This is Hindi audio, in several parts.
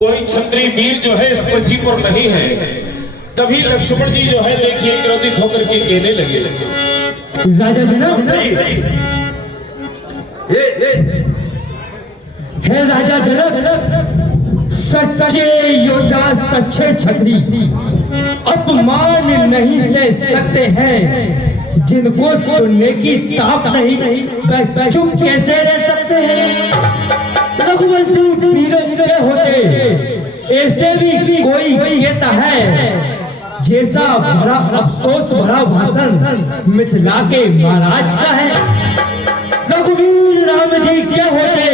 कोई क्षत्रिय वीर जो है इस पृथ्वी पर नहीं है। तभी लक्ष्मण जी जो है देखिए क्रोधित होकर के कहने लगे, राजा जनक, हे राजा जनक, सच्चे योद्धा सच्चे क्षत्रिय अपमान नहीं सह सकते हैं। जिनको सुनने की ताप नहीं चुप कैसे रह सकते हैं। रघुवंशी वीरों के होते ऐसे भी कोई कहता है जैसा बड़ा अफसोस भरा भाषण मिथिला के महाराज का है। रघुवीर राम जी क्या होते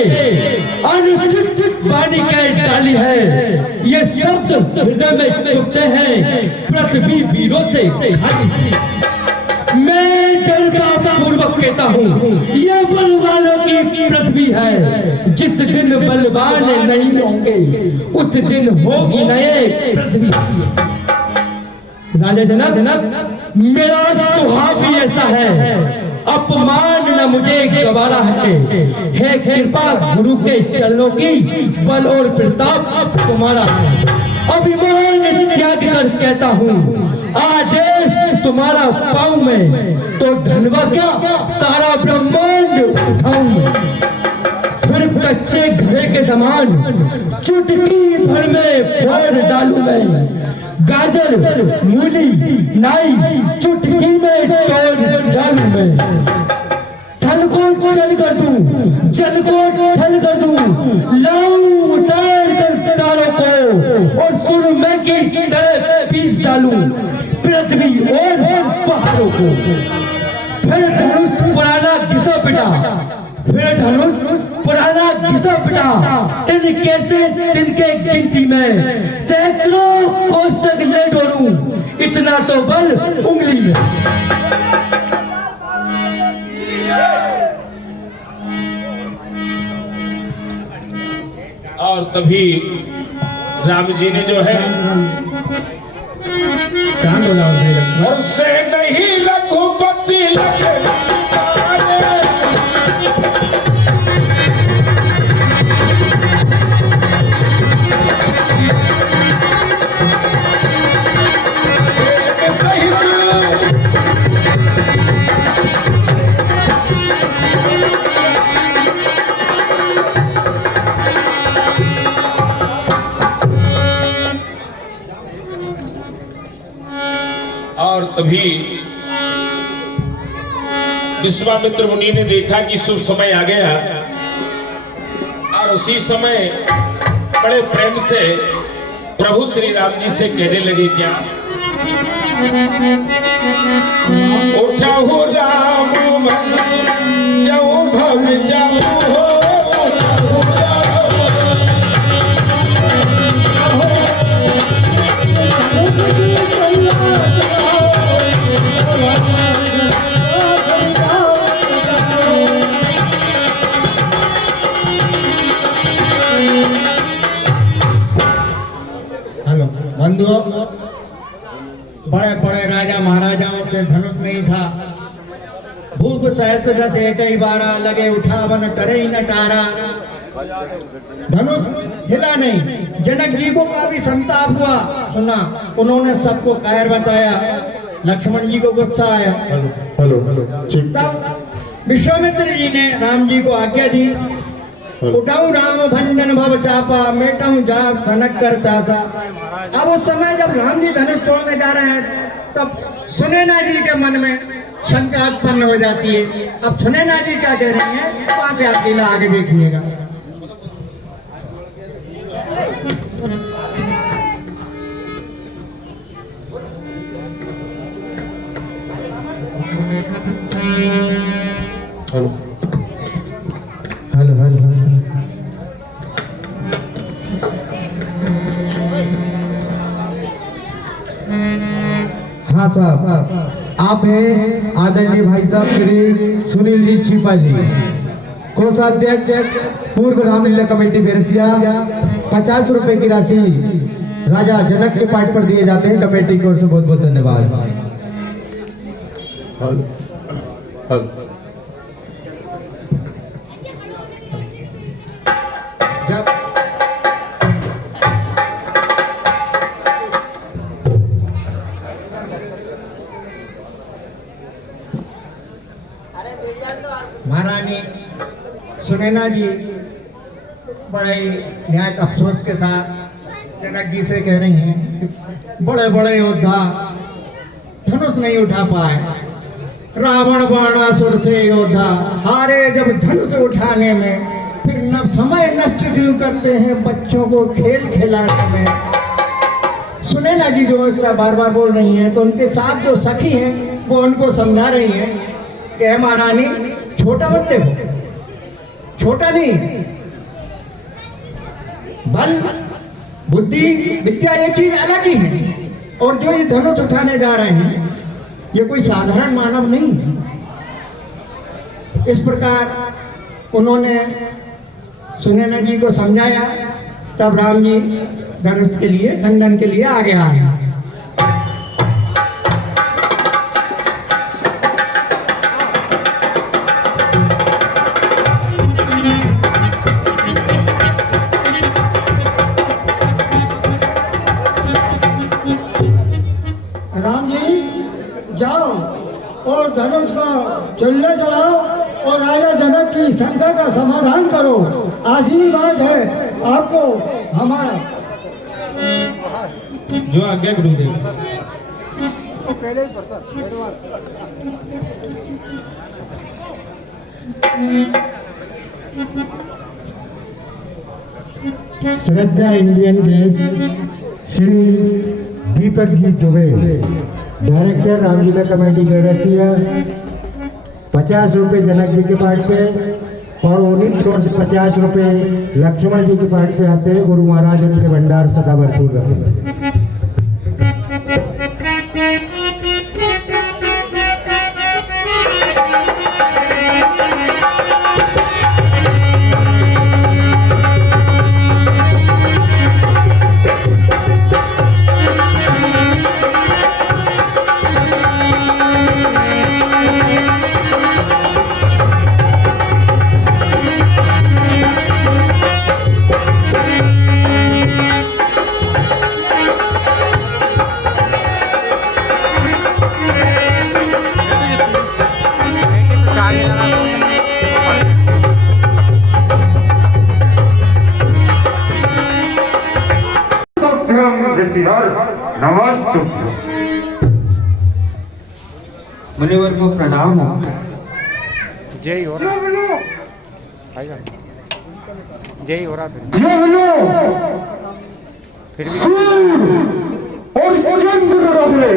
अनुचित वाणी कह डाली है। ये शब्द हृदय में चुभते हैं पृथ्वी वीरों से खाली। मैं दृढ़ता पूर्वक कहता हूँ ये बलवानों की पृथ्वी है। जिस दिन बलवान नहीं होंगे उस दिन होगी नए पृथ्वी। राजा जनक, मेरा स्वभाव भी ऐसा है, अपमान न मुझे गवारा है। हे कृपा गुरु के चरणों की, बल और प्रताप तुम्हारा है। अभिमान त्याग कर कहता हूँ आदेश तुम्हारा पाऊं मैं, तो धनवा क्या सारा ब्रह्मांड उठाऊं मैं। सिर्फ कच्चे घड़े के समान चुटकी भर में फोड़ डालूं मैं। गाजर मूली नाई चुटकी में तोड़ डालूं मैं। थल को चल कर दूं, जल को थल कर दूं, लाऊं उतार कर तारों को और सुरमे की तरह पीस डालूं पृथ्वी और पहाड़ों को। फिर धनुष पुराना घिसा पिटा, फिर धनुष पुराना घिसा पिटा। तिनके से तिनके गिनती में सैकड़ों कोस तक ले डोरूं, इतना तो बल उंगली में। और तभी राम जी ने जो है शांत हो जाओ लक्ष्मण। और से नहीं लखुपति लखन और तभी विश्वामित्र मुनि ने देखा कि शुभ समय आ गया और उसी समय बड़े प्रेम से प्रभु श्री राम जी से कहने लगे, क्या उठाओ राम जाओ भव जाओ हो। बंधुओं, बड़े बड़े राजा महाराजाओं से धनुष नहीं था। भूप सहस्त्र जस एक ही बारा, लगे उठावन टरे ही न टारा। धनुष हिला नहीं। जनक जी को काफी संताप हुआ, सुना उन्होंने सबको कायर बताया। लक्ष्मण जी को गुस्सा आया। तब विश्वामित्र जी ने राम जी को आज्ञा दी, उठाऊ राम भंजन भव चापा, मेटाऊ जाप धनक कर चाचा। अब उस समय जब राम जी धनुष तोड़ने जा रहे हैं तब सुनैना जी के मन में शंका उत्पन्न हो जाती है। अब सुनैना जी क्या कह रही हैं, 5 आदमी आगे देखिएगा। Hello hello. हाँ साहब, आप हैं आदरणीय भाई साहब श्री सुनील जी छिपा जी, कोषाध्यक्ष पूर्व रामलीला कमेटी बेरसिया। 50 रुपए की राशि राजा जनक के पाठ पर दिए जाते हैं। कमेटी की ओर से बहुत बहुत धन्यवाद। सुनैना जी बड़े निहायत अफसोस के साथ जनक जी से कह रही हैं, बड़े बड़े योद्धा धनुष नहीं उठा पाए, रावण बाणासुर से योद्धा हारे जब धनुष उठाने में, फिर न समय नष्ट क्यों करते हैं बच्चों को खेल खिलाने में। सुनैना जी जो बार बार बोल रही हैं, तो उनके साथ जो सखी हैं वो उनको समझा रही हैं कि हे महारानी, छोटा मत देखो, छोटा नहीं, बल बुद्धि विद्या ये चीज अलग ही है, और जो ये धनुष उठाने जा रहे हैं ये कोई साधारण मानव नहीं है। इस प्रकार उन्होंने सुनैना जी को समझाया, तब राम जी धनुष के लिए खंडन के लिए आगे आए। राम जी जाओ और धनुष को चुल्ले चलाओ और राजा जनक की शंका का समाधान करो। आशीर्वाद है आपको हमारा। जो आज्ञा गुरुदेव। श्रद्धा Indian gas Shri Deepak ji Dubey, director Ramlila committee Berasia, 50 रुपये जनक जी के पार्ट पे और 19 करोड़ से 50 रुपये लक्ष्मण जी के पार्ट पे आते हैं। गुरु महाराज उनके भंडार सदा भरपूर रखें। मुनिवर को प्रणाम हो। जय हो रहा जय हो रहा फिर और चंद्र रहे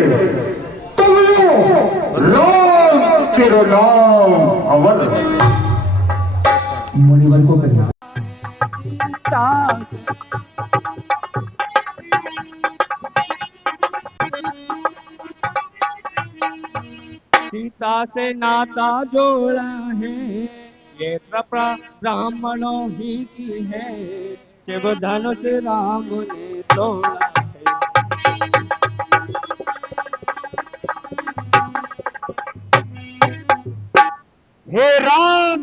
राम तेरो नाम अवर। मुनिवर को प्रणाम। सीता से नाता जोड़ा है, ये कृपा ब्राह्मणों ही की है, शिव धनुष राम ने तोड़ा है। हे राम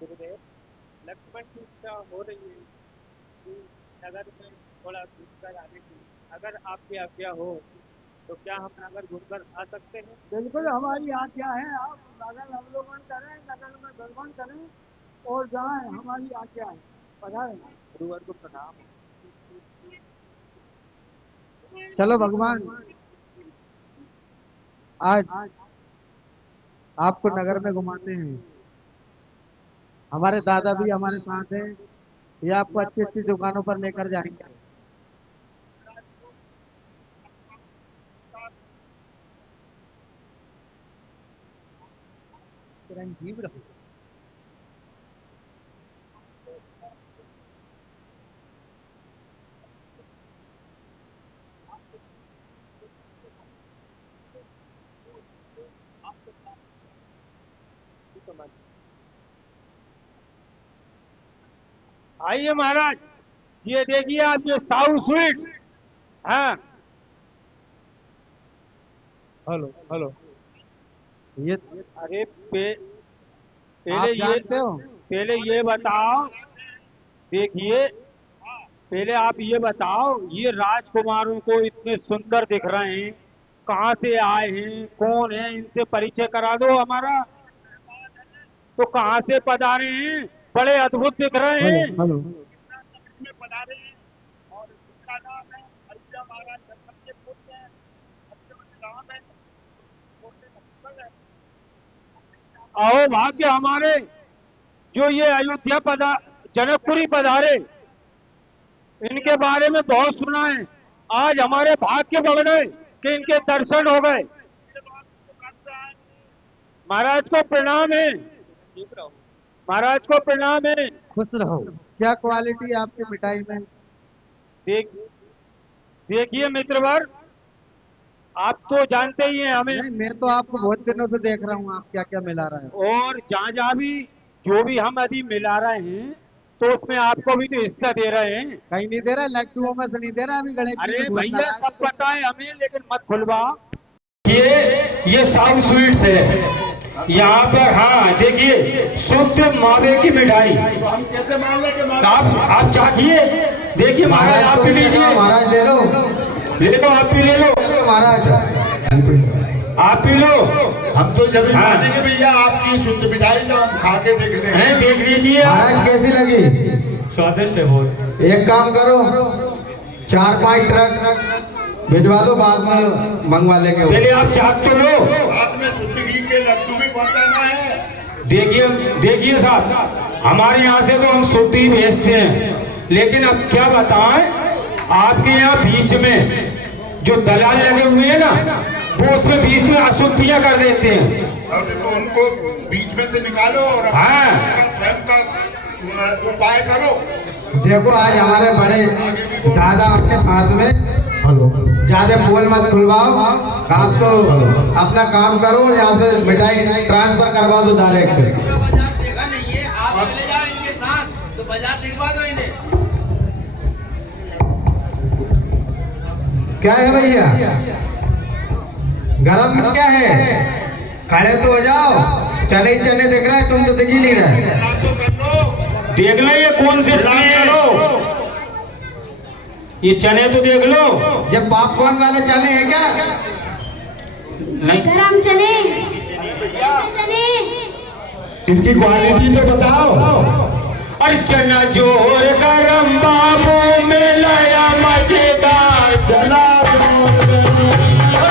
गुरुदेव, लक्ष्मण की इच्छा हो रही है कि नगर में थोड़ा घूमकर आने की, अगर आपकी आज्ञा हो तो क्या हम नगर घूमकर आ सकते हैं? बिल्कुल हमारी आज्ञा है, आप नगर अवलोकन करें, नगर में भ्रमण करें और जाएं, हमारी आज्ञा है। पधारें। गुरुवर को प्रणाम। चलो भगवान, आज आपको नगर में घुमाते हैं। हमारे दादा भी हमारे साथ हैं, ये आपको अच्छी अच्छी दुकानों पर लेकर जाएंगे। चिरंजीव रहो। आइए महाराज, ये देखिए आप, ये साउथ स्वीट। हाँ, हेलो हेलो, ये अरे पहले पहले ये बताओ, देखिए पहले आप ये बताओ, ये राजकुमारों को इतने सुंदर दिख रहे हैं, कहाँ से आए हैं, कौन है, इनसे परिचय करा दो हमारा। तो कहाँ से पधारे हैं, बड़े अद्भुत दिख रहे हैं। पधारे हैं और इनका नाम है अयोध्या महाराज जनक के पुत्र हैं, राम है। आओ भाग्य हमारे, जो ये अयोध्या जनकपुरी पधारे, इनके बारे में बहुत सुना है। आज हमारे भाग्य बढ़ गए कि इनके दर्शन हो गए। महाराज को प्रणाम है, महाराज को प्रणाम है। खुश रहो। क्या क्वालिटी आपकी मिठाई में? देखिए मित्रवर, आप तो जानते ही हैं हमें। नहीं, मैं तो आपको बहुत दिनों से देख रहा हूँ, आप क्या क्या मिला रहे हैं। और जहाँ जहाँ भी जो भी हम यदि मिला रहे हैं, तो उसमें आपको भी तो हिस्सा दे रहे हैं। कहीं नहीं दे रहा, लड्डुओं में से नहीं दे रहा, अभी गणेश जी अरे को भोग भैया लगा। सब पता है हमें, लेकिन मत खुलवाओ। ये साउथ स्वीट्स है यहाँ पर। हाँ देखिए, शुद्ध मावे की मिठाई। हम कैसे मान लें कि आप चाखिए, देखिए महाराज, आप भी लीजिए। महाराज ले लो, ले लो, आप भी ले लो महाराज, आप पी लो। हम तो जब मानेंगे भैया आपकी शुद्ध मिठाई, तो हम खा के देख लेंगे। हैं, देख लीजिए महाराज कैसी लगी? स्वादिष्ट है बहुत। एक काम करो, 4-5 ट्रक भिजवा दो, बाद में मंगवा लेंगे। पहले आप चाख तो लो। रात में शुद्ध घी के लड्डू भी पहुंचाना है। देखिए देखिए साहब, हमारे यहाँ से तो हम शुद्ध ही भेजते हैं, लेकिन अब क्या बताएं, आपके यहाँ बीच में जो दलाल लगे हुए हैं ना, वो उसमें बीच में अशुद्धियां कर देते हैं। और तो उनको बीच में से निकालो और हाँ। स्वयं का उपाय करो। देखो, आज हमारे बड़े दादा अपने साथ में, ज्यादा बोल मत खुलवाओ, आप तो अपना काम करो, यहाँ से मिठाई ट्रांसफर करवा दो डायरेक्ट। बाजार देखा नहीं है, आप चले जाओ इनके साथ, तो बाजार दिखवा दो इन्हें। क्या है भैया, गरम में क्या है? खड़े तो हो जाओ, चने ही चने दिख रहा है, तुम तो दिख ही नहीं रहे। देख लो ये कौन से चने हैं, ये चने तो देख लो। जब पॉपकॉर्न वाले चने हैं क्या? नहीं, गरम चने, चने। इसकी क्वालिटी तो बताओ। अरे चना जोर गरम बाबू में लाया मजेदार, चला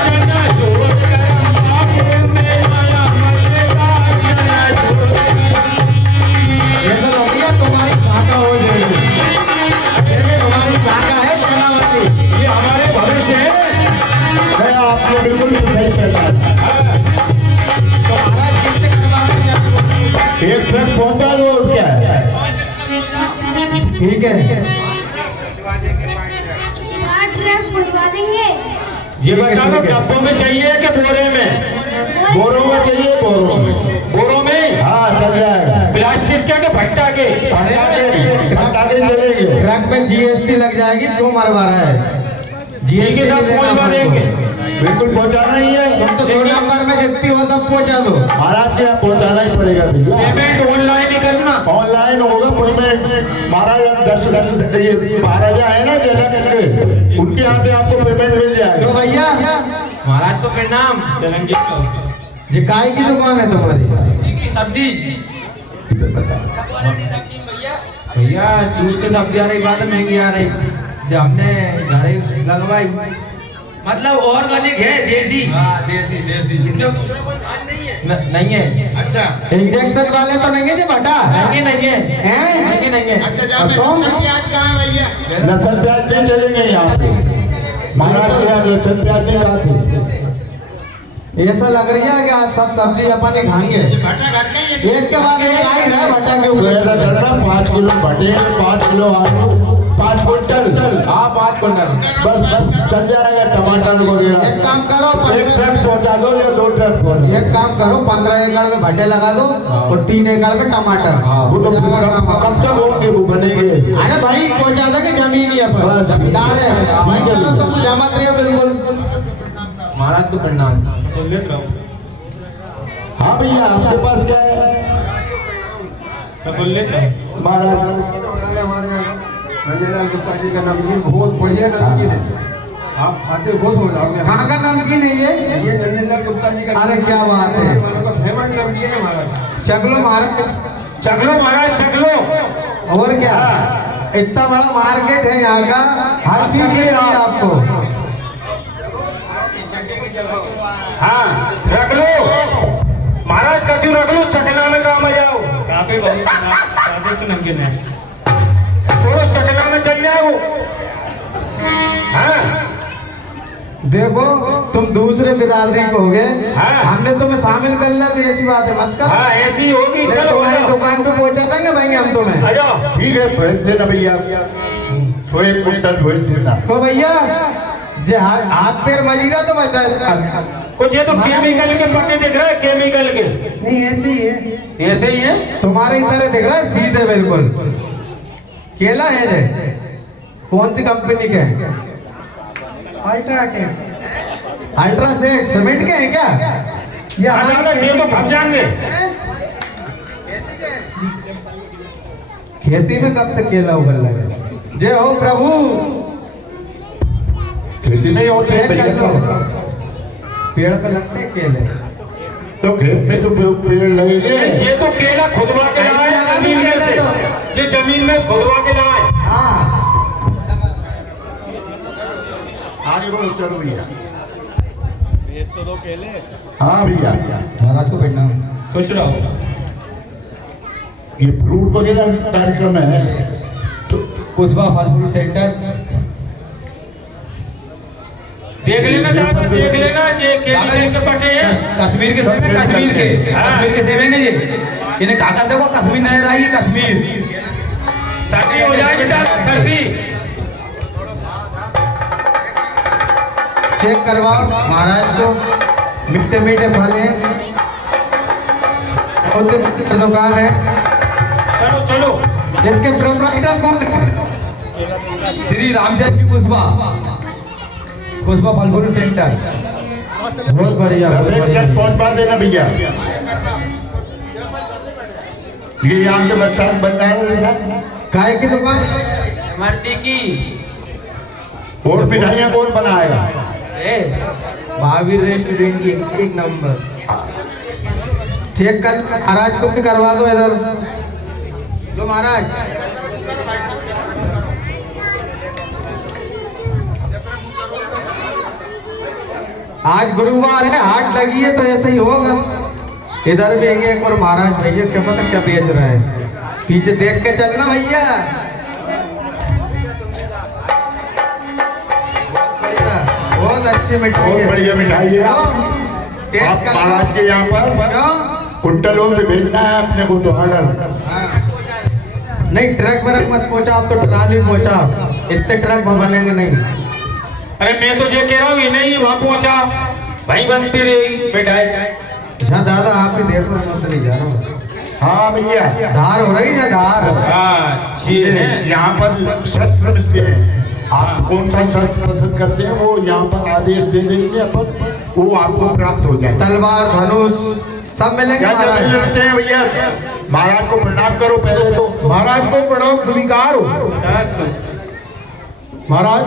चना जोर गरम बाबू में लाया मजेदार, चना जोर। ऐसा लग रहा है तुम्हारी शाखा हो जाएगी, तुम्हारी शाखा है चना वाली। ये हमारे भविष्य है। मैं आपको बिल्कुल सही पहचाना। तो महाराज कितने करवाना चाहिए? एक ट्रक पहुंचा दो और क्या है। ठीक है, 8 ट्रक पहुंचवा देंगे। ये बता दो, डब्बों में चाहिए कि बोरे में? बोरों में चाहिए, बोरों में। बोरों में? हाँ, चल जाएगा। प्लास्टिक के भट्टा के? आगे चलेंगे। ट्रक में जीएसटी लग जाएगी, क्यों मरवा रहा है? ठीक है, सब पहुंचवा देंगे। बिल्कुल पहुंचाना ही है। तुम तो 2 नंबर में जितनी हो सब पहुंचा दो। महाराज के यहाँ पहुंचाना ही पड़ेगा भैया। पेमेंट ऑनलाइन ही करना। ऑनलाइन होगा पेमेंट। महाराज दर्शन महाराजा है ना जनक के, उनके यहाँ से आपको पेमेंट मिल जाएगा। तो भैया, महाराज को प्रणाम। ये काय की दुकान है तुम्हारी? सब्जी भैया, दूध की सब्जी आ रही, बात महंगी आ रही, जो हमने घर लगवाई, मतलब ऑर्गेनिक है, देसी। देसी इसमें कोई खाद नहीं है। नहीं है। अच्छा, इंजेक्शन वाले तो नहीं है जी भटा? नहीं है हैं? नहीं है। अच्छा, प्याज कहाँ है भैया? लहसुन प्याज नहीं चलेंगे यहाँ पे। महाराज के यहाँ लहसुन प्याज नहीं आती। ऐसा लग रही है कि आज सब सब्जी अपन ही खाएंगे, एक के बाद एक आ ही रहा है भट्टा के ऊपर। 5 किलो भटे, 5 किलो आलू, 5 क्विंटल कुंटल। हाँ 5 कुंटल। बस चल जाएगा टमाटर वगैरह। एक काम करो, 1 ट्रक पहुंचा दो या 2 ट्रक पहुंचा दो। एक काम करो, 15 एकड़ में भट्टे लगा दो और 3 एकड़ में टमाटर। वो तो कब तक होंगे वो बनेंगे? अरे भाई पहुंचा दो कि जमीन ही है, बस। जमींदार है भाई, चलो तुम तो जमा रहे हो बिल्कुल। महाराज को प्रणाम। हाँ भैया आपके पास क्या है? महाराज नंदेलाल गुप्ता जी का नमकीन बहुत बढ़िया नमकीन है, आप खाते खुश हो जाओगे। कहाँ का नमकीन है ये नंदेलाल गुप्ता जी का। अरे क्या बात है, फेमस नमकीन है महाराज। चखलो महाराज, चख लो महाराज, चख लो। और क्या, इतना बड़ा मार्केट है यहाँ का, हर चीज मिलेगी आपको। हाँ रख लो महाराज, कचू रख लो, चखना में काम आ जाओ। काफी बहुत स्वादिष्ट नमकीन है। थोड़ा चखना में चल जाओ। हाँ देखो तुम दूसरे बिरादरी को हो गए, हाँ। हमने तुम्हें शामिल कर लिया तो ऐसी बात है मत कर। हाँ ऐसी होगी। नहीं, चलो तुम्हारी आओ। दुकान पे पहुंचा देंगे भाई हम तुम्हें। आ जाओ। ठीक है भेज देना भैया, 100 कुंटल भेज देना। तो भैया जे हाथ पैर मजीरा तो बता। कुछ ये तो केमिकल के पत्ते दिख रहे हैं, केमिकल के। नहीं ऐसे ही है, ऐसे ही है। तुम्हारे ही तरह दिख रहा है, सीधे बिल्कुल। केला है जे, कौन सी कंपनी के है? अल्ट्राटेक। अल्ट्राटेक सीमेंट के हैं क्या ये? ये तो खप जाएंगे। खेती में कब से केला उगल लगे? जय हो प्रभु। खेती नहीं होते हैं भैया तो। पेड़ पे लगते हैं केले तो खेत में तो पेड़ लगेंगे। ये तो केला खुदवा के लाए हैं जमीन में से, ये जमीन में खुदवा के लाए। हाँ आगे बढ़ो, चलो भैया। तो 2 केले। हाँ भैया महाराज को बैठना। खुश रहो। ये फ्रूट वगैरह कार्यक्रम है तो कुशवा फलपुरी सेंटर। देख लेना दादा, देख लेना, ये केमिकल के पटे हैं। कश्मीर के सेब हैं, कश्मीर के सेब हैं ये। इन्हें कहा कर देखो, कश्मीर नजर आई है, कश्मीर। सर्दी हो जाएगी दादा, सर्दी। चेक करवाओ महाराज को, मीठे मीठे फल हैं, और दुकान है। चलो चलो। इसके प्रोप्राइटर कौन है? श्री रामचंद्र जी कुशवा फलपुरी सेंटर। बहुत बढ़िया, बहुत बढ़िया। पहुंचवा देना भैया। ये यहाँ के बच्चा बन रहा है। काय की दुकान? मर्दी की। और मिठाइयाँ कौन बनाएगा? महावीर रेस्टोरेंट की एक नंबर। चेक कर महाराज को भी करवा दो इधर। लो महाराज। आज गुरुवार है, हाट लगी है तो ऐसे ही होगा। इधर भी एक और महाराज भैया क्या पता क्या बेच रहे हैं, पीछे देख के चलना भैया। बहुत अच्छी मिठाई बहुत है, बढ़िया मिठाई है। टेस्ट आप करना। महाराज के यहाँ पर क्यों? कुंटलों से भेजना है अपने को तो ऑर्डर। नहीं ट्रक में मत पहुंचा, आप तो ट्राली पहुंचा, इतने ट्रक बनेंगे नहीं। अरे मैं तो ये कह रहा हूँ, ये नहीं वहाँ पहुँचा, वहीं बनती रही मिठाई। हाँ दादा आप ही देखो, मैं तो नहीं जा रहा हूँ। हाँ भैया, धार हो रही है धार। हाँ ये है। यहाँ पर शस्त्र मिलते हैं, आप कौन सा शस्त्र पसंद करते हैं वो यहाँ पर आदेश दे देंगे अपन, वो आपको प्राप्त हो जाए। तलवार धनुष सब मिलेंगे क्या क्या महाराज। मिलते हैं भैया? महाराज को प्रणाम करो पहले तो। महाराज को प्रणाम स्वीकार हो। महाराज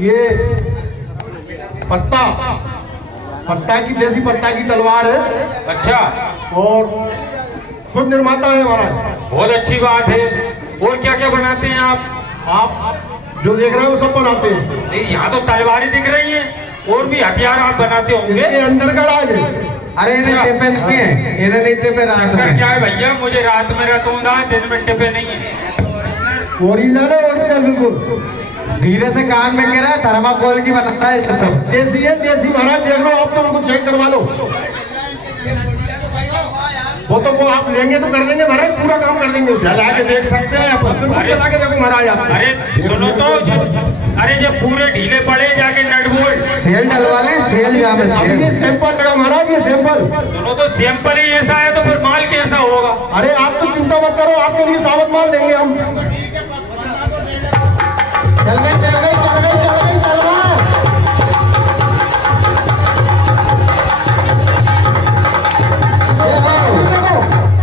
ये पत्ता की देसी पत्ता की तलवार है। अच्छा, और खुद निर्माता है महाराज। बहुत अच्छी बात है। और क्या क्या बनाते हैं आप? आप जो देख रहे हो सब बनाते हैं। नहीं, यहाँ तो तलवारें दिख रही हैं, और भी हथियार आप बनाते होंगे। इसके अंदर का राज है। अरे इन्हें टिपे नहीं है, इन्हें नहीं टिपे रात में। क्या है भैया, मुझे रात में रहता हूँ, दिन में टिपे नहीं है। ओरिजिनल है, ओरिजिनल बिल्कुल। धीरे से कान में कह रहा है, थर्माकोल की बनता है तो। देसी है, देसी। महाराज देख लो, आप तो उनको चेक करवा लो। वो आप लेंगे तो कर देंगे महाराज, पूरा काम कर देंगे। चला के देख सकते हैं अपन, बिल्कुल चला के देखो महाराज आप। अरे सुनो तो अरे जब पूरे ढीले पड़े जाके नट बोल्ट सेल डलवा लें, सेल जहाँ पे अब ये सैंपल लगा महाराज, ये सैंपल। सुनो तो सैंपल ही ऐसा है तो फिर माल कैसा होगा? अरे आप तो चिंता मत करो, आपके लिए साबित माल देंगे हम। चल गई चल गई चल गई चल गई तलवार।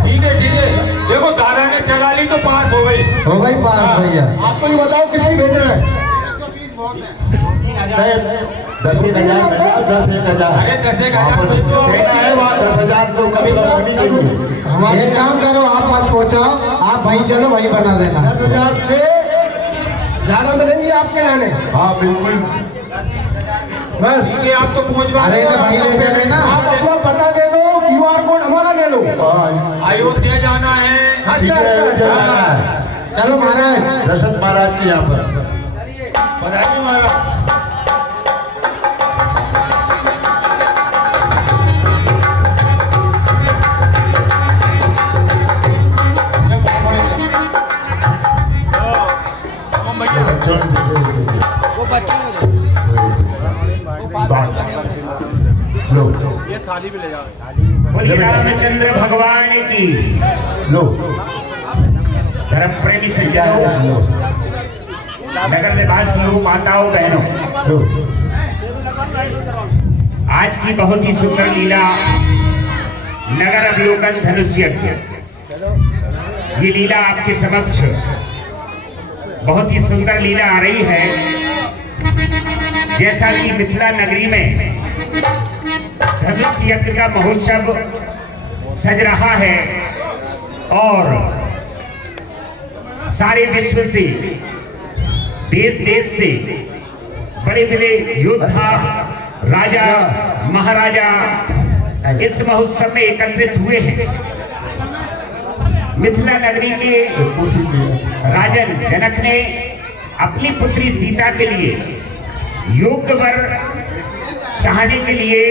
ठीक है देखो दादा ने चला ली तो पास हो गई पास भैया। आपको ये बताओ कितनी भेज रहे हैं? 10,000 10,000। अरे 10,000 सेना है वहाँ 10,000 तो कभी लगनी चाहिए। एक काम करो, आप मत पहुंचाओ, आप वहीं चलो, वहीं बना देना। 10,000 से ज्यादा मिलेंगी आपके लाने। हाँ बिल्कुल, बस ये आप तो पहुंचवा। अरे ना वहीं ले चले ना। आप अपना पता दे दो, QR कोड हमारा ले लो। अयोध्या जाना है। अच्छा अच्छा, चलो महाराज। दशरथ महाराज के यहाँ पर बताइए महाराज। ये थाली भी ले जाओ। बोलिए रामचंद्र भगवान की। लो धर्म प्रेमी सज्जनों, नगर निवासियों, माताओं, बहनों, लो। आज की बहुत ही सुंदर लीला नगर अवलोकन धनुष्य, ये लीला आपके समक्ष बहुत ही सुंदर लीला आ रही है। जैसा कि मिथिला नगरी में धनुष यज्ञ का महोत्सव सज रहा है और सारे विश्व से, देश देश से बड़े बड़े योद्धा, राजा, महाराजा इस महोत्सव में एकत्रित हुए हैं। मिथिला नगरी के राजन जनक ने अपनी पुत्री सीता के लिए योग्य वर चाहने के लिए,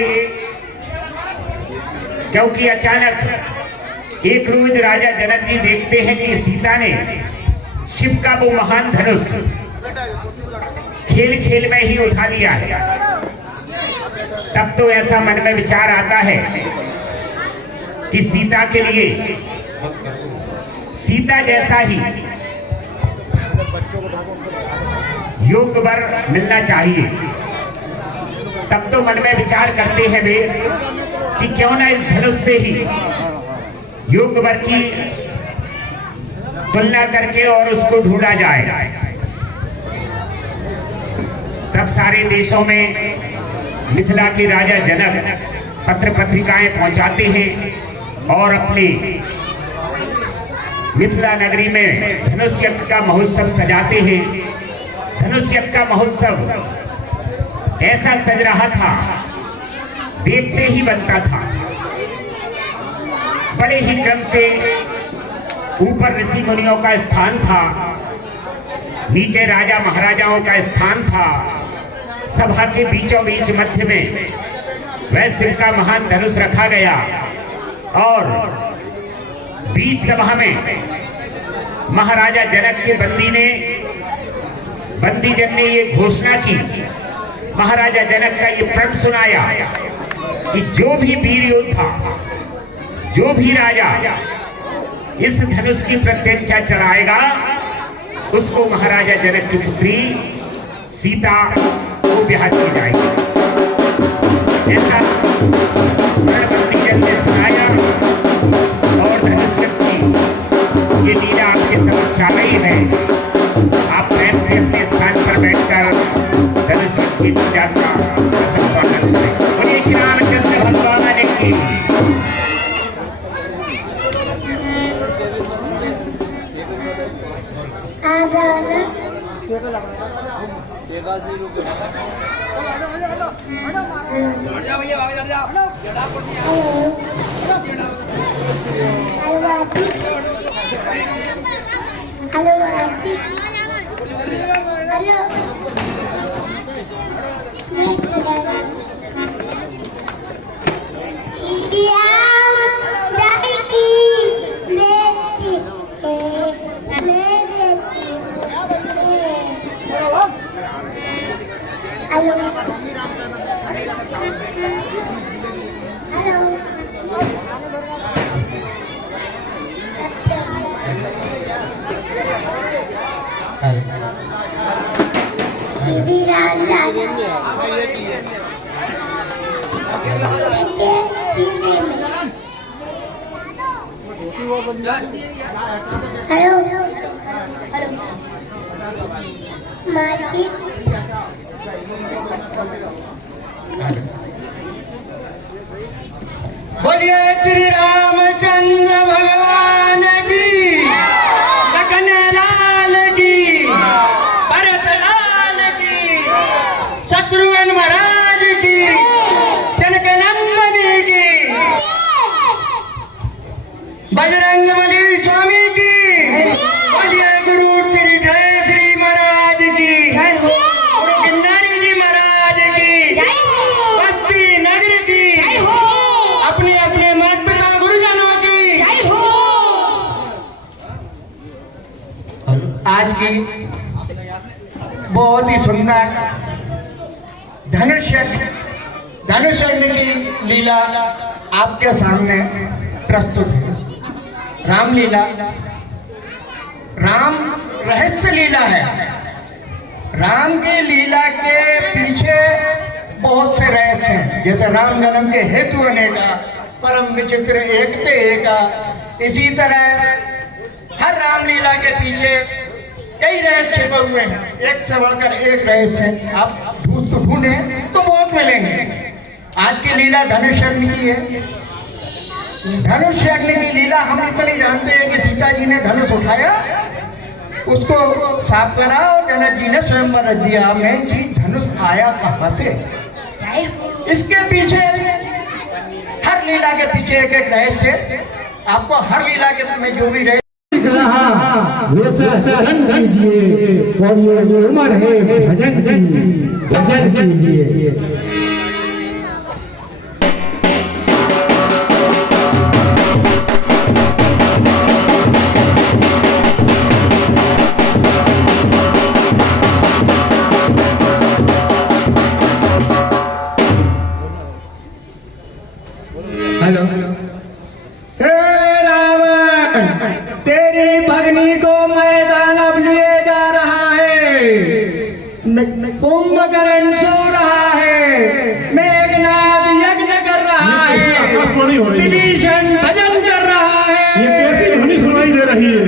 क्योंकि अचानक एक रोज राजा जनक जी देखते हैं कि सीता ने शिव का वो महान धनुष खेल खेल में ही उठा लिया है। तब तो ऐसा मन में विचार आता है कि सीता के लिए सीता जैसा ही योग्य वर मिलना चाहिए। तब तो मन में विचार करते हैं वे कि क्यों ना इस धनुष से ही योग्य वर की तुलना करके और उसको ढूंढा जाए। तब सारे देशों में मिथिला के राजा जनक पत्र पत्रिकाएं पहुंचाते हैं और अपने मिथिला नगरी में धनुष यज्ञ का महोत्सव सजाते हैं। धनुष यज्ञ का महोत्सव ऐसा सज रहा था, देखते ही बनता था। बड़े ही क्रम से ऊपर ऋषि मुनियों का स्थान था, नीचे राजा महाराजाओं का स्थान था, सभा के बीचों बीच मध्य में वह शिव का महान धनुष रखा गया और बीच सभा में महाराजा जनक के बंदीजन ने ये घोषणा की, महाराजा जनक का ये प्रण सुनाया कि जो भी वीर योद्धा, जो भी राजा इस धनुष की प्रत्यक्षा चलाएगा उसको महाराजा जनक की पुत्री सीता को ब्याह दी जाएगी। ऐसा बंदीजन ने सुनाया और धनुष की ये लीला आपके समक्ष आ रही है। आप प्रेम से अपने स्थान पर बैठकर धनुष की पूजा का सम्मान करें। बोलिए श्री रामचंद्र भगवान की। की हेलो हेलो सीधी राम दादा बेटे सीधे में हेलो हेलो माची बोलिए श्री रामचंद्र भगवान की, लखन लाल की, भरत लाल की, शत्रुघ्न महाराज की, जनक नंदनी की, बजरंग बली स्वामी की, बोलिए गुरु श्री जय श्री महाराज की, गुरु किन्नरी जी महाराज की, बस्ती नगर की, अपने अपने माता पिता गुरुजनों की। आज की बहुत ही सुंदर धनुष की लीला आपके सामने प्रस्तुत है। रामलीला राम रहस्य लीला है। राम की लीला के पीछे बहुत से रहस्य हैं, जैसे राम जन्म के हेतु अनेका, परम विचित्र एकते एका। इसी तरह हर रामलीला के पीछे कई रहस्य छिपे हुए हैं, एक से बढ़कर एक रहस्य। आप ढूंढे तो बहुत मिलेंगे। आज की लीला धनुष यज्ञ की है। धनुष यज्ञ की लीला हम इतनी जानते हैं कि सीता जी ने धनुष उठाया, उसको साफ करा और जनक जी ने स्वयं रख दिया। मैं जी धनुष आया कहाँ से? इसके पीछे हर लीला के पीछे एक एक रहस्य। आपको हर लीला के में जो भी रहस्य वैसा कीजिए और ये उम्र है भजन कीजिए। हेलो हे रावण, तेरी भगनी को मैदान अब लिए जा रहा है। कुंभकर्ण सो रहा है, मेघनाथ यज्ञ कर रहा है, विभीषण भजन कर रहा है। ये कैसी ध्वनि सुनाई दे रही है?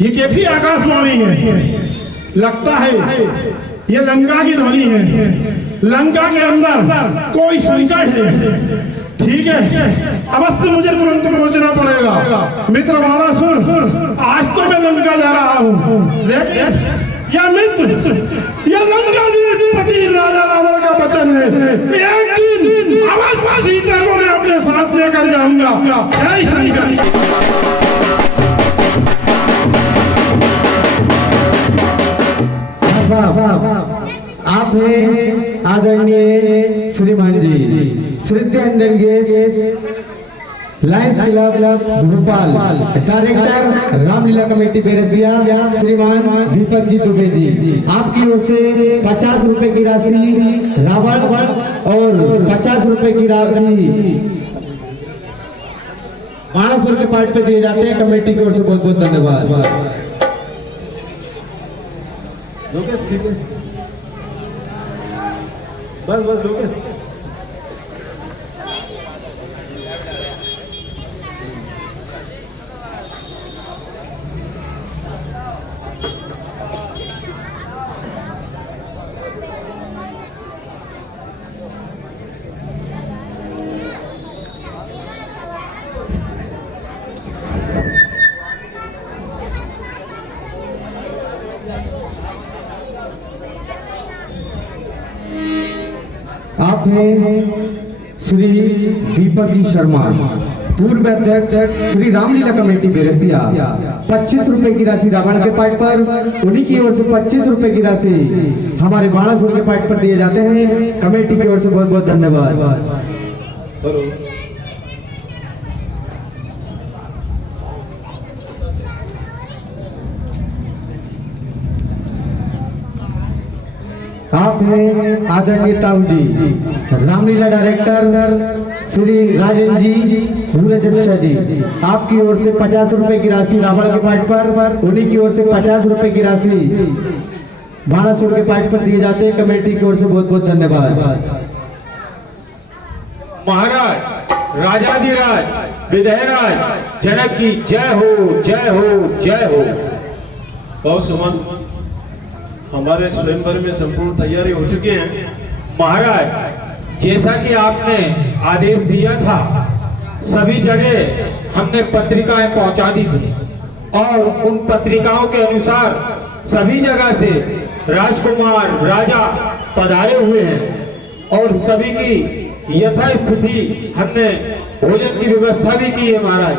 ये कैसी आकाशवाणी है? लगता है ये लंका की ध्वनि है। लंका के अंदर कोई संकट है। ठीक है, अवश्य मुझे तुरंत पहुंचना पड़ेगा। मित्र बाणासुर, आज तो मैं लंका जा रहा हूँ, लेकिन यह मित्र, यह लंका अधिपति राजा रावण का वचन है। एक दिन अवश्य सीता को मैं अपने साथ लेकर जाऊंगा। जय शंकर। आप हैं आदरणीय श्रीमान जी श्रीत्यंजन gas Lions Club Bhopal, director Ramlila committee Berasia श्रीमान दीपक जी दुबे जी। आपकी ओर से 50 रुपए की राशि रावण और 50 रुपए की राशि 1200 के पार्ट पे दिए जाते हैं। कमेटी की ओर से बहुत बहुत धन्यवाद। ठीक है, बस लोकेश। आप हैं श्री दीपक जी शर्मा, पूर्व अध्यक्ष श्री रामलीला कमेटी बेरसिया। 25 रुपए की राशि रावण के पार्ट पर, उन्हीं की ओर से 25 रुपए की राशि हमारे 1200 के पार्ट पर दिए जाते हैं। कमेटी की ओर से बहुत बहुत धन्यवाद। आप हैं आदरणीय ताऊ जी, रामलीला डायरेक्टर श्री राजेंद्र जी भूरजच्छा जी, आपकी ओर से 50 रुपए की राशि रावण के पाठ पर, उन्हीं की ओर से 50 रुपए की राशि बाणासुर के पाठ पर दिए जाते हैं। कमेटी की ओर से बहुत बहुत धन्यवाद। महाराज राजाधिराज विधयराज जनक की जय हो, जय हो, जय हो। बहुत सुमन, हमारे स्वयंवर में संपूर्ण तैयारी हो चुकी है। महाराज जैसा कि आपने आदेश दिया था, सभी जगह हमने पत्रिकाएं पहुंचा दी थी और उन पत्रिकाओं के अनुसार सभी जगह से राजकुमार राजा पधारे हुए हैं और सभी की यथास्थिति हमने भोजन की व्यवस्था भी की है महाराज।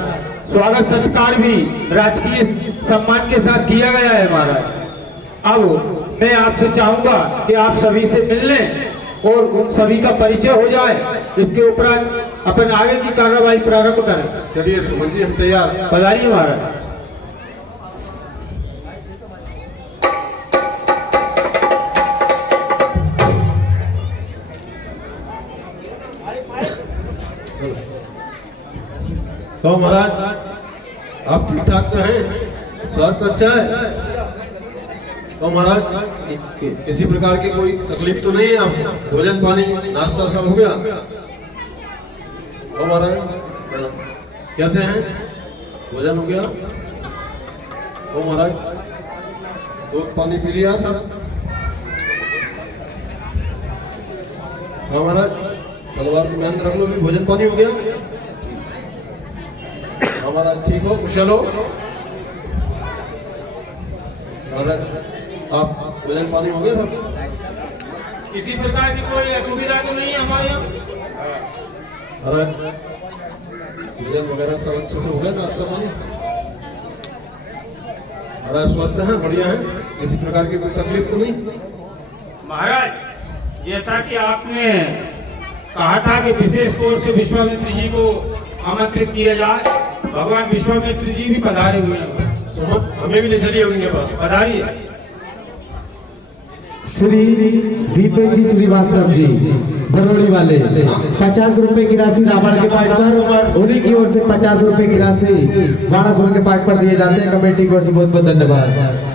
स्वागत सत्कार भी राजकीय सम्मान के साथ किया गया है महाराज। अब मैं आपसे चाहूंगा कि आप सभी से मिल लें और उन सभी का परिचय हो जाए, इसके उपरांत अपन आगे की कार्रवाई प्रारंभ करें। चलिए सुमन जी, हम तैयार। पधारिए महाराज। तो महाराज आप ठीक ठाक तो हैं, स्वास्थ्य अच्छा है? तो महाराज किसी प्रकार की कोई तकलीफ तो नहीं है? आप भोजन पानी नाश्ता सब हो गया? तो महाराज कैसे हैं? भोजन हो गया? तो महाराज दूध पानी पी लिया था? हाँ महाराज, तलवार को बहन रख लो, भी भोजन पानी हो गया? हमारा ठीक हो, कुशल हो? आप भोजन पानी हो गया सब? किसी प्रकार की कोई असुविधा तो नहीं है हमारे यहाँ? अरे भोजन वगैरह सब अच्छे से हो गया, नाश्ता पानी? अरे स्वस्थ हैं, बढ़िया हैं, किसी प्रकार की कोई तकलीफ तो नहीं? महाराज जैसा कि आपने कहा था कि विशेष तौर से विश्वामित्र जी को आमंत्रित किया जाए, भगवान विश्वामित्र जी भी पधारे हुए हैं। तो हमें भी ले चलिए उनके पास। पधारिए। श्री दीपेश जी श्रीवास्तव जी बरौली वाले 50 रुपए की राशि रावण के पाठ पर, उन्हीं की ओर से 50 रुपए की राशि बाणासुर के पाठ पर दिए जाते हैं। कमेटी की ओर से बहुत बहुत धन्यवाद।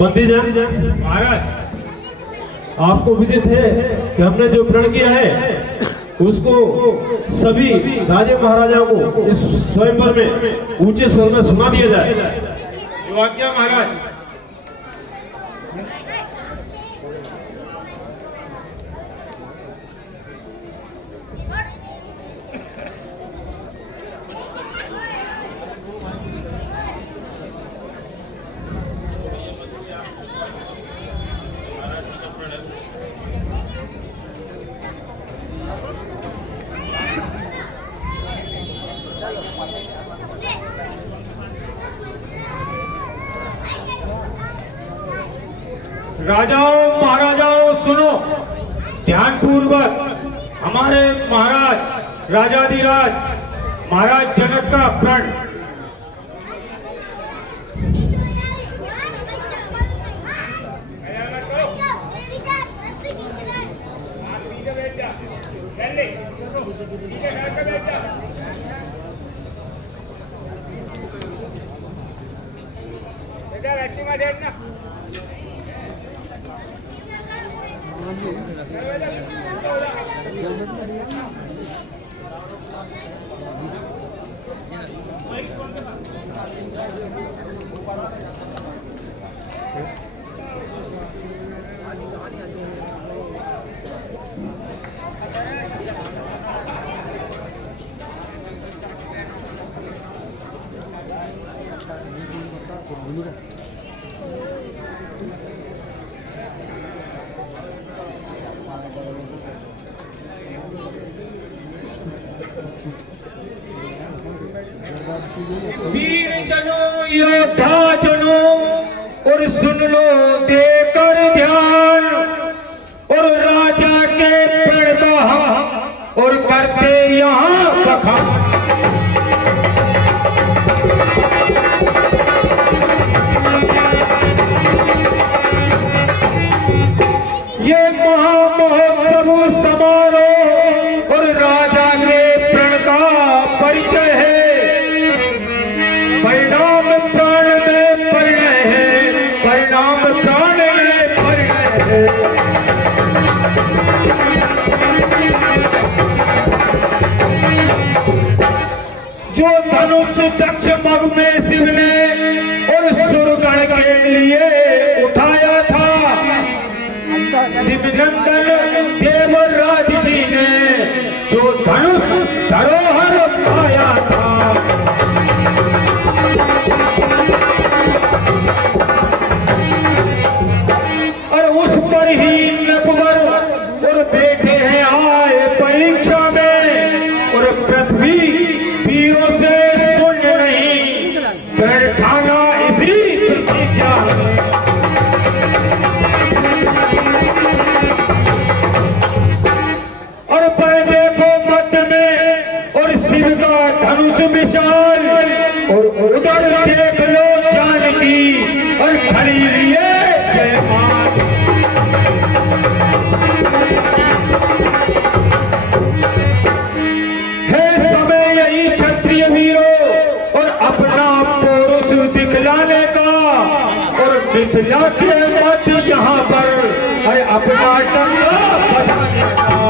बंदी जान महाराज आपको विदित है कि हमने जो प्रण किया है उसको सभी राजे महाराजाओं को इस स्वयंवर में ऊंचे स्वर में सुना दिया जाए। जो आज्ञा महाराज। राजाओं महाराजाओं सुनो ध्यान पूर्वक। हमारे महाराज राजाधिराज महाराज जनक का प्रण। वीर जनों योद्धा जनों और सुन लो देकर ध्यान, और राजा के प्रण का हम और करते यहाँ बखान। ये महामहोत्सव समारोह और राजा के प्रण का परिचय है। परिणाम प्राण में परिणय है, परिणाम प्राण में परिणय है। जो धनुष दक्ष मग में शिव ने और सुरगण के लिए उठाया था, दिव्यनंदन देवराज जी ने जो धनुष धरोहर पाया था, और उस पर ही नपवर और बेटे हैं आए परीक्षा में, और पृथ्वी वीरों से शून्य नहीं, प्रण ठाना इसी प्रतिज्ञा में। और पर देखो मध्य में और शिव का धनुष विशाल, और उधर देख लो जानकी और खड़ी लिए जयमान। है समय यही क्षत्रिय वीरों और अपना पौरुष दिखलाने का, और मिथिला के मध्य यहाँ पर अरे अपना डंका बजाने का।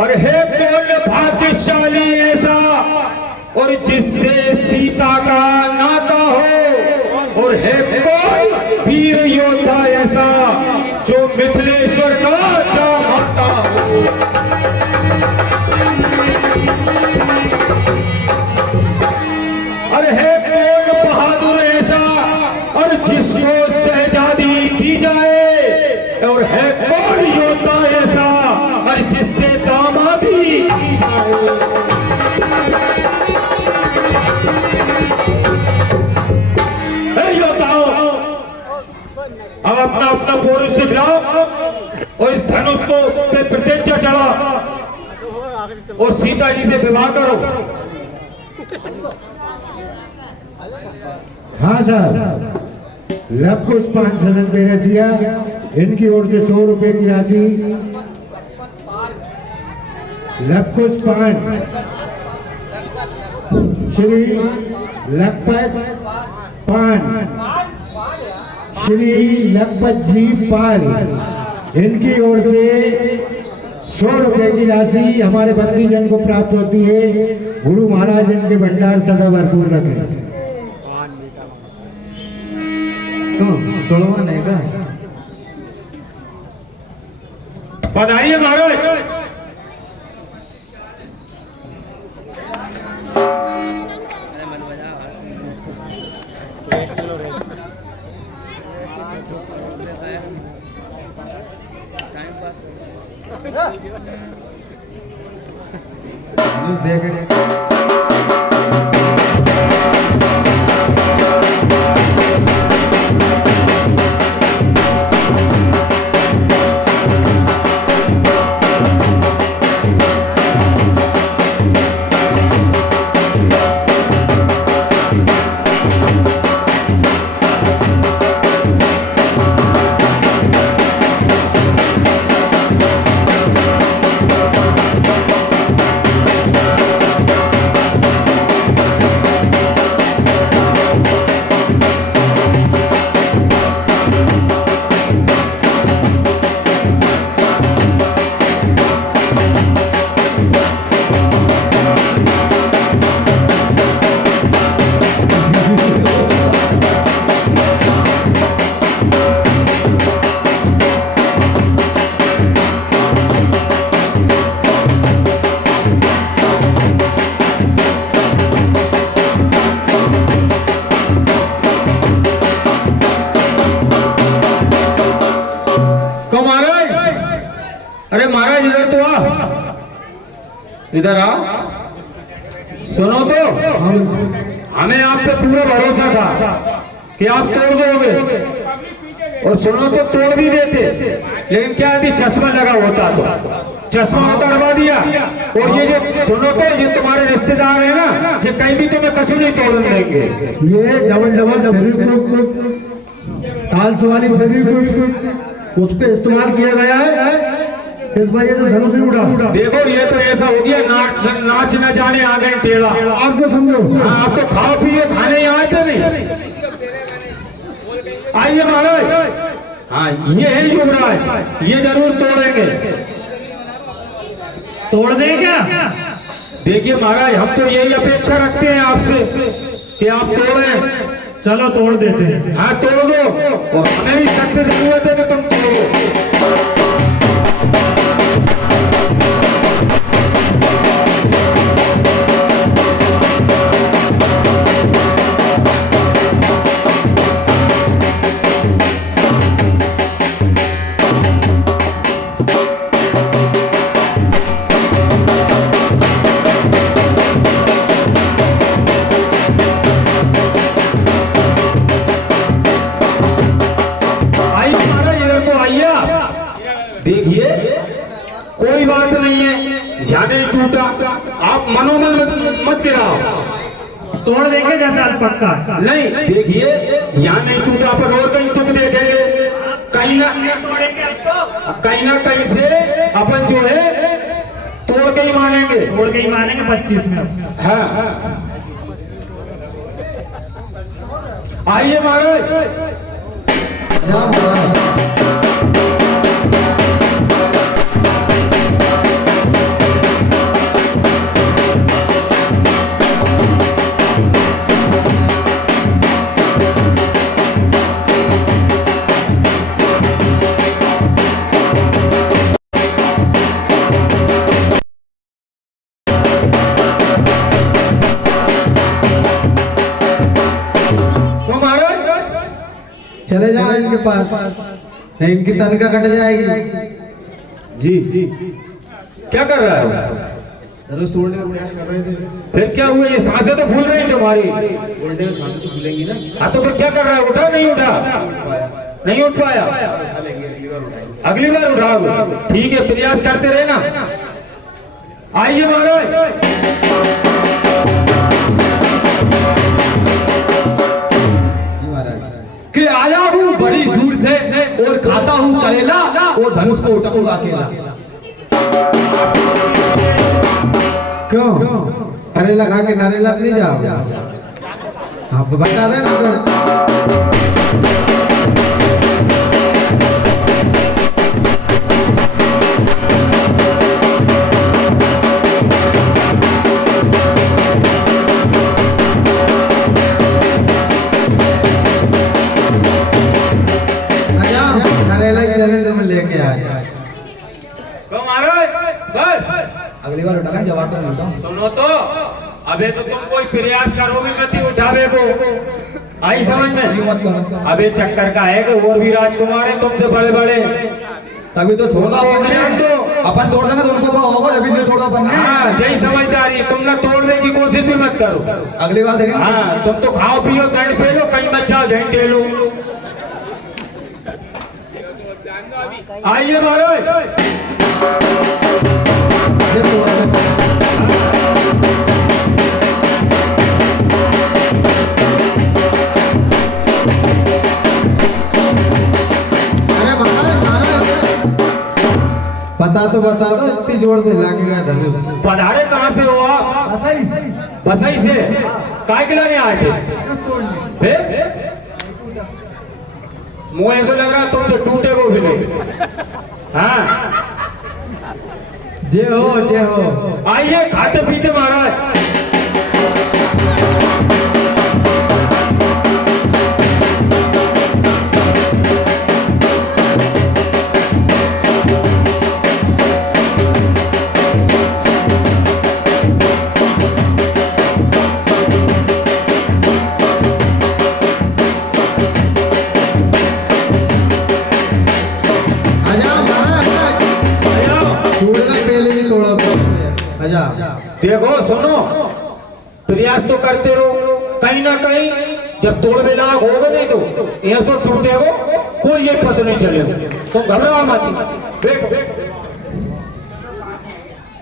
और है कौन भाग्यशाली ऐसा और जिससे सीता का नाता हो, और है कौन वीर योद्धा ऐसा जो मिथिलेश्वर का जामाता हो। और है कौन बहादुर ऐसा और जिसको शहजादी दी जाए, और है कौन योद्धा ऐसा और जिससे दामादी की जाए। योद्धाओं, अब अपना अपना पौरुष दिखलाओ और इस धनुष को पे प्रतिज्ञा चढ़ा और सीता जी से विवाह करो। हाँ सर, लवकुश पांचलन पेरसिया, इनकी ओर से 100 रुपए की राशि। लवकुश पान श्री लखपत पान श्री लखपत जी पाल, इनकी ओर से 100 रुपए की राशि हमारे बंदी जन को प्राप्त होती है। गुरु महाराज इनके भंडार सदा भरपूर रखें। तोड़वा नहीं का बधाई है महाराज। देख रहे अरे महाराज इधर तो आ, इधर आ। सुनो तो, हमें आप पे पूरा भरोसा था कि आप तोड़ दोगे, और सुनो तो तोड़ भी देते, लेकिन क्या यदि चश्मा लगा होता तो चश्मा उतारवा दिया। और ये जो सुनो तो, ये तुम्हारे रिश्तेदार है ना, ये कहीं भी तुम्हें कछु नहीं तोड़ने देंगे। ये डबल टाल्स वाली फेविक्विक उस पे इस्तेमाल किया गया है, इस वजह से धनुष नहीं उड़ा। देखो ये तो ऐसा हो गया, नाच न जाने आ गए टेढ़ा। आप जो समझो, हाँ, आप तो खाओ पिए, खाने यहाँ आते नहीं। आइए महाराज, हाँ ये है युवराज, ये जरूर तोड़ेंगे। तोड़ दें क्या? देखिए महाराज, हम तो यही अपेक्षा रखते हैं आपसे कि आप तोड़ें। चलो तोड़ देते हैं। हाँ तोड़ दो, और हमें भी सख्त जरूरत है कि तुम तोड़ो। देखिए कोई बात नहीं है, ज्यादा ही टूटा, आप मनोमन मत गिराओ। तोड़ देंगे जनरल पक्का? नहीं, देखिए यहाँ नहीं टूटा, पर और कहीं तुक देखेंगे, कहीं ना कहीं से अपन जो है तोड़ के ही मानेंगे। तोड़ के ही मानेंगे 25 में। हाँ आइए महाराज। चले जाओ इनके पास, नहीं इनकी तनख्वाह कट जाएगी। जी क्या कर रहा है? धनुष तोड़ने का प्रयास कर रहे थे। फिर क्या हुआ? ये सांसें तो फूल रही तुम्हारी। तोड़ने में सांसें तो फूलेंगी ना। हाँ तो फिर क्या कर रहा है? उठा नहीं उठा? नहीं उठ पाया? अगली बार उठाओगे? ठीक है, प्रयास करते रहे ना। आइए महाराज। कि आया हूँ बड़ी दूर से और खाता हूँ करेला और धनुष को उठाऊंगा अकेला। क्यों? अरे लगा के नारे लग नहीं जाओ, आप बता देना तो। अगली बार उठा जवाब तो मिलता हूँ। सुनो तो, अबे तो तुम कोई प्रयास करो भी मत उठावे को, आई समझ में? अबे चक्कर का है कि और भी राजकुमार हैं तुमसे बड़े बड़े, तभी तो छोड़ा तो अपन तोड़ देंगे तो उनको होगा, अभी नहीं तोड़ा अपन। हाँ जय समझदारी, तुम ना तोड़ने की कोशिश भी मत करो। अगली बार देखेंगे। हाँ तुम तो खाओ पियो, दंड पे लो, कहीं मत जाओ झंडे लो। आइए महाराज। पता तो बता दो, इतनी जोर से लागेगा धनुष। पधारे कहाँ से हो आप? बसई से। काय के लाने आए थे? फिर मुँह ऐसा लग रहा तुमसे टूटे को भी नहीं। हाँ जय हो जय हो। आइए खाते पीते महाराज। आया देखो सुनो, प्रयास तो करते रहो, कहीं ना कहीं जब तोड़ में नाक होगा नहीं तो ऐसा टूटेगा, कोई ये पता नहीं चलेगा। तुम घबराओ मत, बैठो बैठो।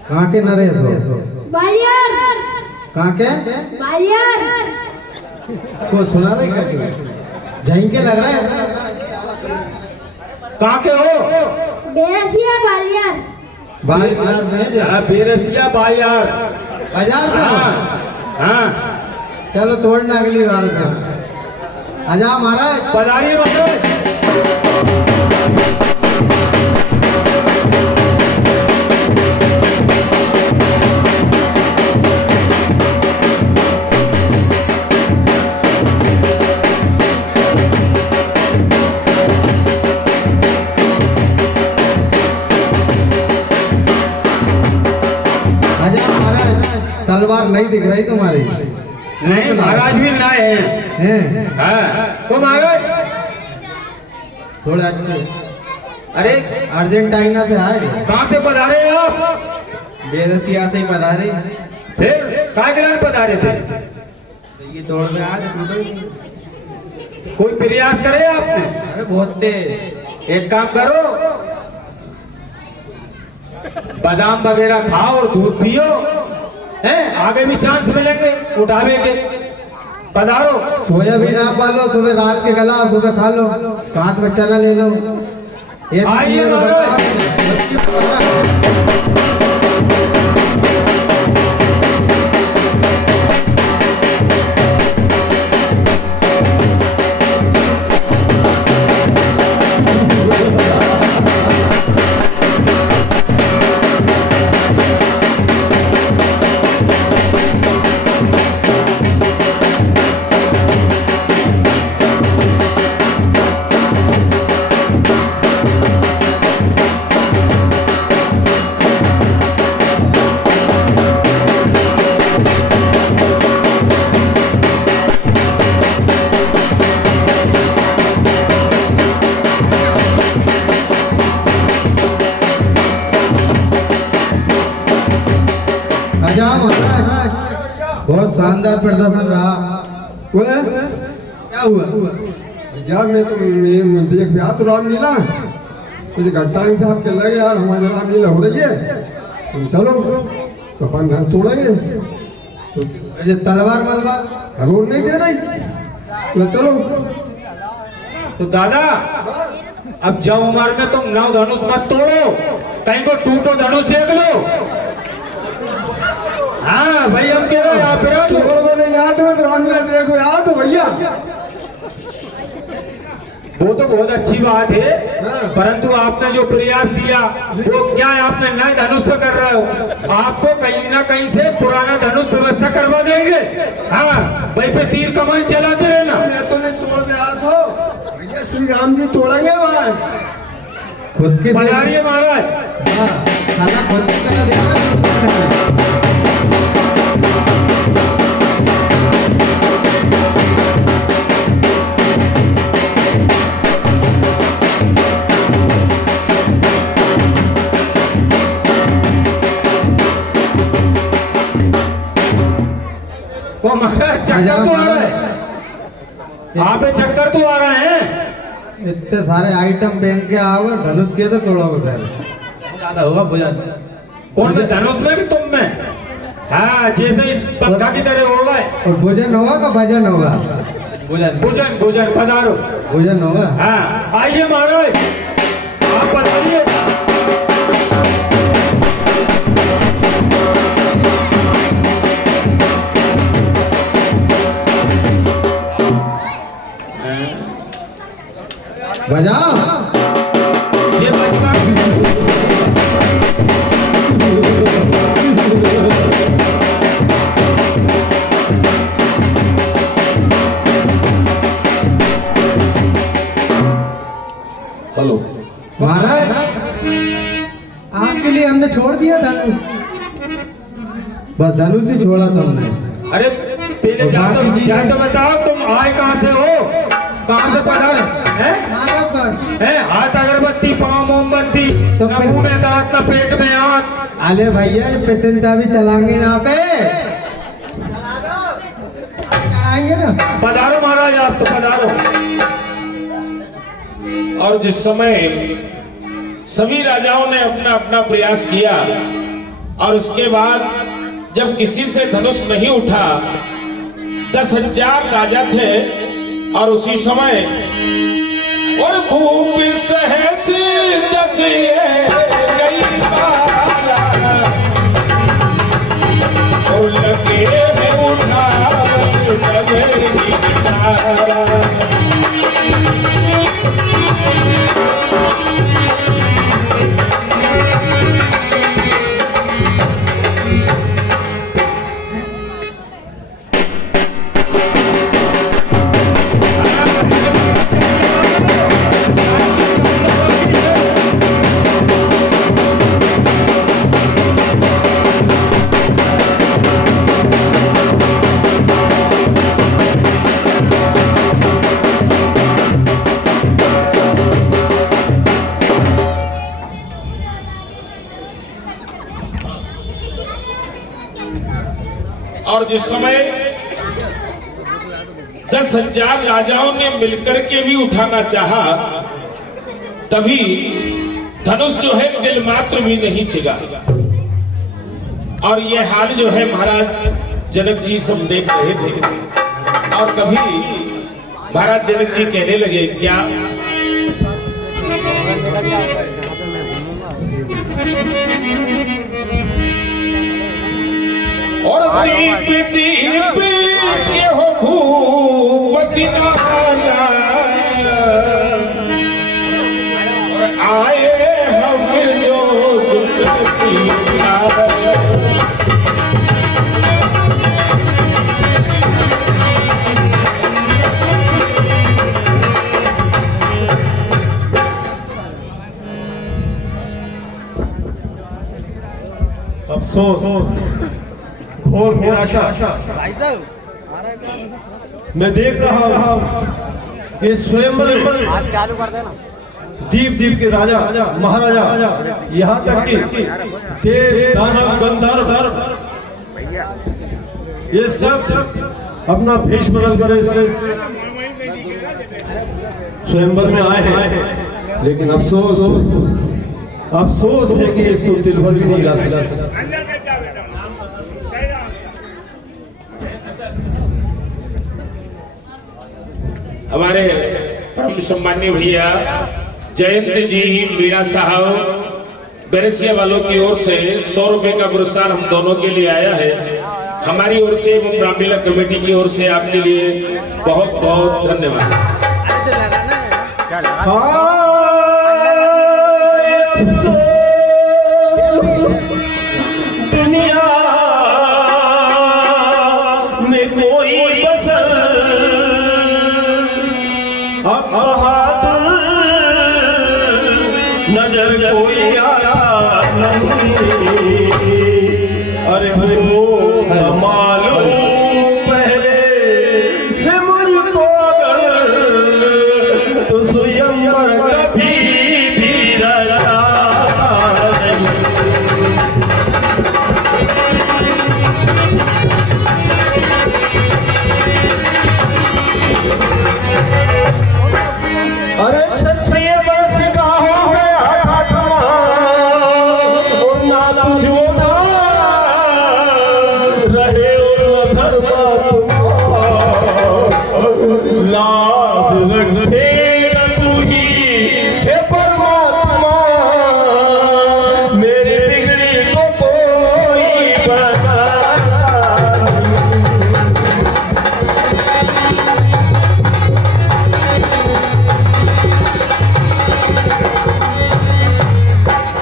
कहाँ के नरेश हो? बालियार कहाँ के? बालियार को सुना नहीं कर जहीं के लग रहा है। कहाँ के हो? बेरसिया बालियार बालियार में हाँ, बेरसिया बालियार बाजार का। हाँ चलो तोड़ना अगली बार में। आजा महाराज। पधारिए महाराज। आजा महाराज। तलवार नहीं दिख रही तुम्हारी? नहीं महाराज भी लाए हैं। हाँ, वो महाराज थोड़े अच्छे। अरे अर्जेंटीना से आए। कहाँ से पधारे आप? बेरसिया से ही पधारे। फिर कहाँ के लिए पधारे थे? ये तोड़ में आज कोई प्रयास करे आपने? अरे बहुत तेज। एक काम करो, बादाम वगैरह खाओ और दूध पियो, हैं? आगे भी चांस मिलेंगे उठावे के। पधारो। सोयाबीन आप पालो, सुबह रात के गला, सुबह खा लो, साथ में चना ले लो। ये आइए बहुत शानदार प्रदर्शन रहा। क्या हुआ? यार मैं तो देख भी तो रामलीला कुछ घटता नहीं था, आपके लगे यार हमारी रामलीला हो रही है, तुम चलो तो अपन घर तोड़ेंगे। तो तलवार मलवार रोड नहीं दे रही तो चलो। तो दादा अब जब उम्र में तुम नौ धनुष मत तोड़ो, कहीं को टूटो धनुष देख लो। हाँ भाई हम कह रहे हैं आप याद हो तो रामलीला देखो याद हो भैया। वो तो बहुत अच्छी बात है, परंतु आपने जो प्रयास किया वो क्या है, आपने नए धनुष पे कर रहे हो। आपको कहीं ना कहीं से पुराना धनुष व्यवस्था करवा देंगे। हाँ भाई पे तीर कमान चलाते रहना। मैं तो नहीं तोड़ दे तो भैया श्री राम जी तोड़ेंगे वहाँ खुद की पधारिए महाराज। साला खुद की तरह देखा। वो महाराज चक्कर तो आ रहा है, आप पे चक्कर तो आ रहे हैं। इतने सारे आइटम पहन के आओगे, धनुष किए तो तोड़ोगे फिर ज्यादा होगा भोजन। कौन में धनुष में कि तुम में? हाँ जैसे ही पंखा की तरह उड़ रहा है। और भोजन होगा का भजन होगा? भोजन भोजन भोजन पधारो। भोजन होगा। हाँ आइए महाराज आप पधारिए। बजाओ ये बजवा हेलो महाराज, आपके लिए हमने छोड़ दिया धनुष, बस धनुष ही छोड़ा था हमने। अरे पहले जान तो बताओ तुम आए कहाँ से हो, कहाँ से पधारे हैं? माधव पर हैं हाथ अगरबत्ती पाँव मोमबत्ती तो मुंह में दांत अपना पेट में आग। अरे भैया पेतनता भी चलाएंगे यहाँ पे, आएंगे ना। पधारो महाराज, आप तो पधारो। और जिस समय सभी राजाओं ने अपना अपना प्रयास किया और उसके बाद जब किसी से धनुष नहीं उठा, 10,000 राजा थे और उसी समय और भूप सहस दस गई बाला और लगे हैं उठावन डगरी किनारा। और जिस समय 10,000 राजाओं ने मिलकर के भी उठाना चाहा, तभी धनुष जो है तिल मात्र भी नहीं चिगा। और ये हाल जो है महाराज जनक जी सब देख रहे थे। और तभी महाराज जनक जी कहने लगे, क्या और दीप दीप के हो भूपति नाना और आए हम जो सुखी अफसोस, घोर निराशा मैं देख रहा हूं कि स्वयंवर दीप दीप के राजा महाराजा, यहाँ तक कि देव दानव गंधर्व ये सब अपना भेष बदल कर स्वयंवर में आए हैं। लेकिन अफसोस है कि इसको तिलभर भी नहीं ला सका। हमारे परम सम्मानीय भैया जयंत जी मीरा साहब बेरसिया वालों की ओर से 100 रुपए का पुरस्कार हम दोनों के लिए आया है। हमारी ओर से एवं रामलीला कमेटी की ओर से आपके लिए बहुत बहुत धन्यवाद। दुनिया में कोई बसर बहादुर नजर कोई आया नहीं। अरे हो मालूम पहले से मुझको अगर तो स्वयंवर कभी भी रचा नहीं। अरे 6 वर्ष का हो गया था और ना तुझो रहे और लाभ रखे तू ही हे परमात्मा, मेरी बिगड़ी को कोई बता।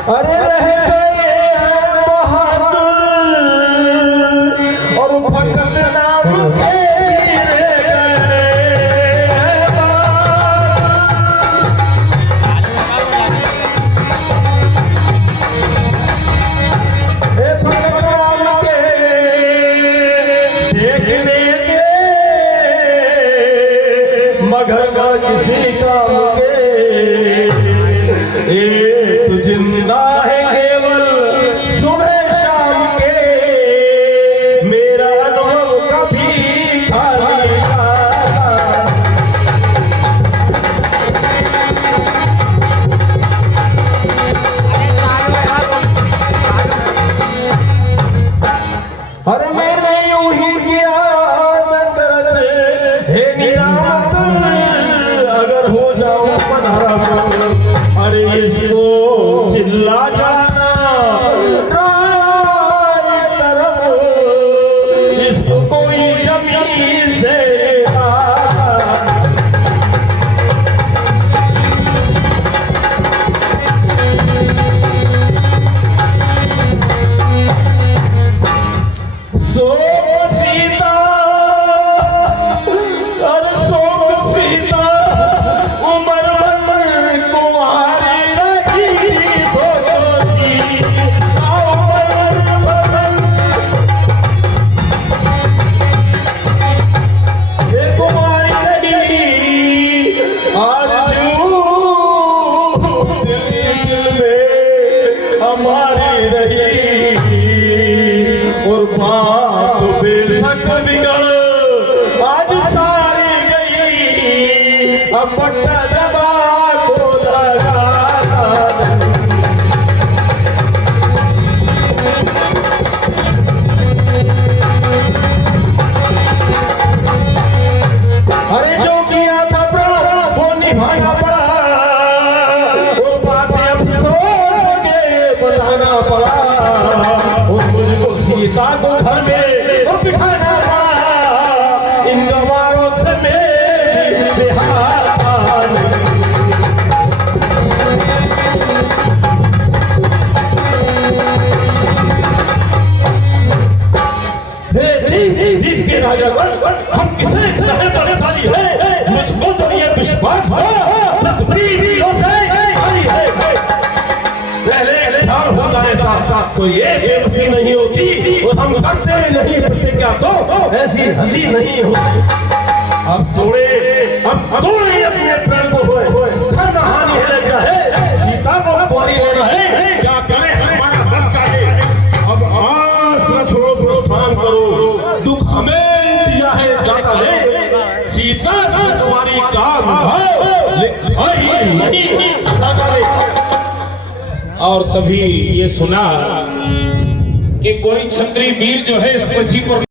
अरे रह गए बहादुर और भटक नाम के देखने के मगर किसी काम के तू जिंदा है हमारी रही और बात बेशक बिगड़ आज सारी गई अब बट्टा जबा को लगाना अरे जो किया था प्रण वो निभाना पड़ा वो बातें अफसोस के बताना पड़ा और मुझको सीता को घर में वो बिठाना पड़ा इन गवारों से मैं बिहार के राजा हम किसे रहे बलशाली है मुझको तो ये विश्वास है पहले ध्यान होता है साथ तो ये बेबसी नहीं होती और हम करते नहीं प्रतिज्ञा तो ऐसी हंसी नहीं होती अब तोड़े अपने प्राण को होए धर्म हानि है लग जाए सीता को कुंवारी लेना है क्या करें हमारा बस का है अब आस न छोड़ो प्रस्थान करो दुख हमें दिया है जाता ले सीता से तुम्हारी काम नहीं और तभी ये सुना कि कोई क्षत्रिय वीर जो है इस पृथ्वी पर